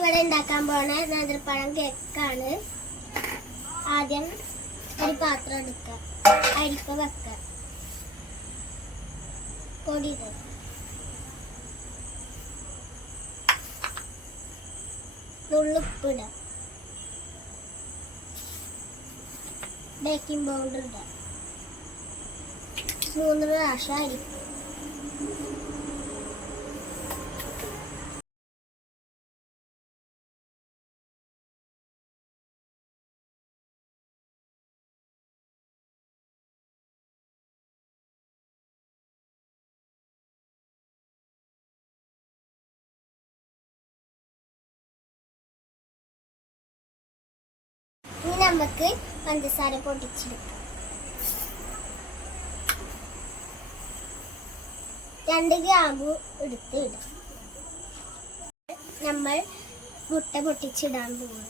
ഇവിടെ ഉണ്ടാക്കാൻ പോണ നേന്ത്രപ്പഴം കേക്കാണ്. ആദ്യം ഒരു പാത്രം എടുക്കുക, അരിപ്പ വെക്കുക, പൊടി ഇടുക, ഉള്ളിപ്പിടുക, ബേക്കിംഗ് പൗഡർ ഇടുക, 3 പ്രാവശ്യം അരിപ്പ്. ഇനി നമുക്ക് പഞ്ചസാര പൊടിച്ചെടുക്കാം. 2 ഗ്രാമ്പു എടുത്ത് ഇടാം. നമ്മൾ മുട്ട പൊട്ടിച്ചിടാൻ പോകുന്നു.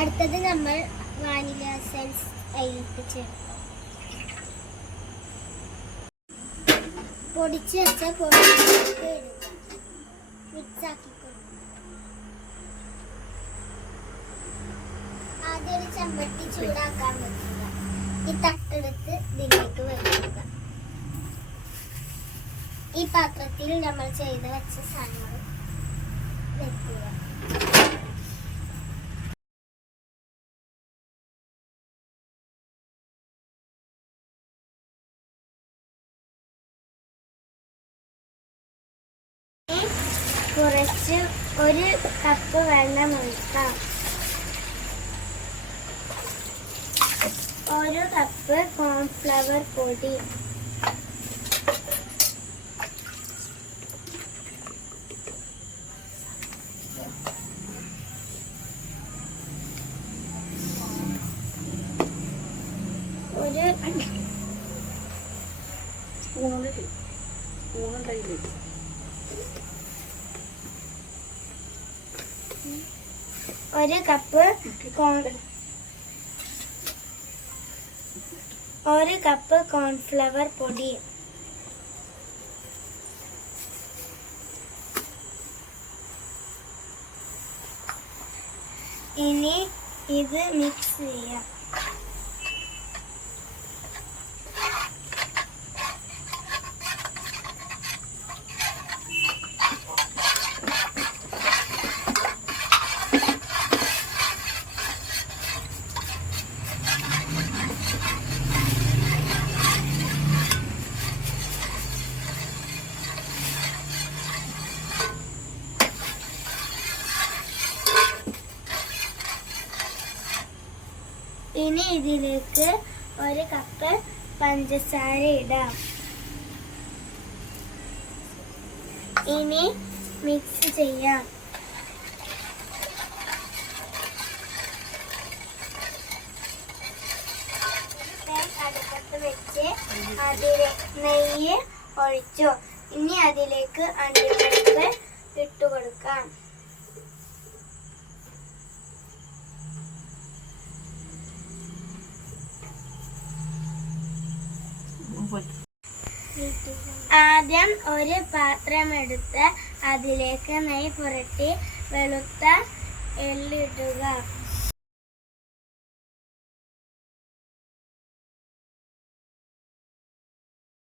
അടുത്തത് നമ്മൾ വാനില എസൻസ് അതിലേക്ക് ചേർക്കാം. പൊടിച്ച് വെച്ച പൊടിയിലേക്ക് ഇടുക, മിക്സ് ആക്കി കൊടുക്കുക. ആദ്യം ഒരു ചെമ്പട്ടി ചൂടാക്കാൻ വെക്കുക. ഈ തട്ടെടുത്ത് ഇതിലേക്ക് വെക്കുക. ഈ പാത്രത്തിൽ നമ്മൾ ചെയ്ത് വെച്ച സാധനങ്ങൾ വെക്കുക. കുറച്ച് 1 കപ്പ് വെള്ളം ഒഴിക്കാം. 1 കപ്പ് കോൺഫ്ലവർ പൊടി, 1 കപ്പ് 1 കപ്പ് കോൺഫ്ലവർ പൊടി, ഇനി ഇത് മിക്സ് ചെയ്യാം. ഇനി ഇതിലേക്ക് 1 കപ്പ് പഞ്ചസാര ഇടാം. ഇനി മിക്സ് ചെയ്യാം. അടുപ്പത്ത് വെച്ച് നെയ്യ് ഒഴിച്ചു. ഇനി അതിലേക്ക് അണ്ടിപ്പരിപ്പ് ഇട്ടുകൊടുക്കാം. ആദ്യം ഒരു പാത്രം എടുത്ത് അതിലേക്ക് നെയ്യ് പുരട്ടി വെളുത്ത എള്ളിടുക.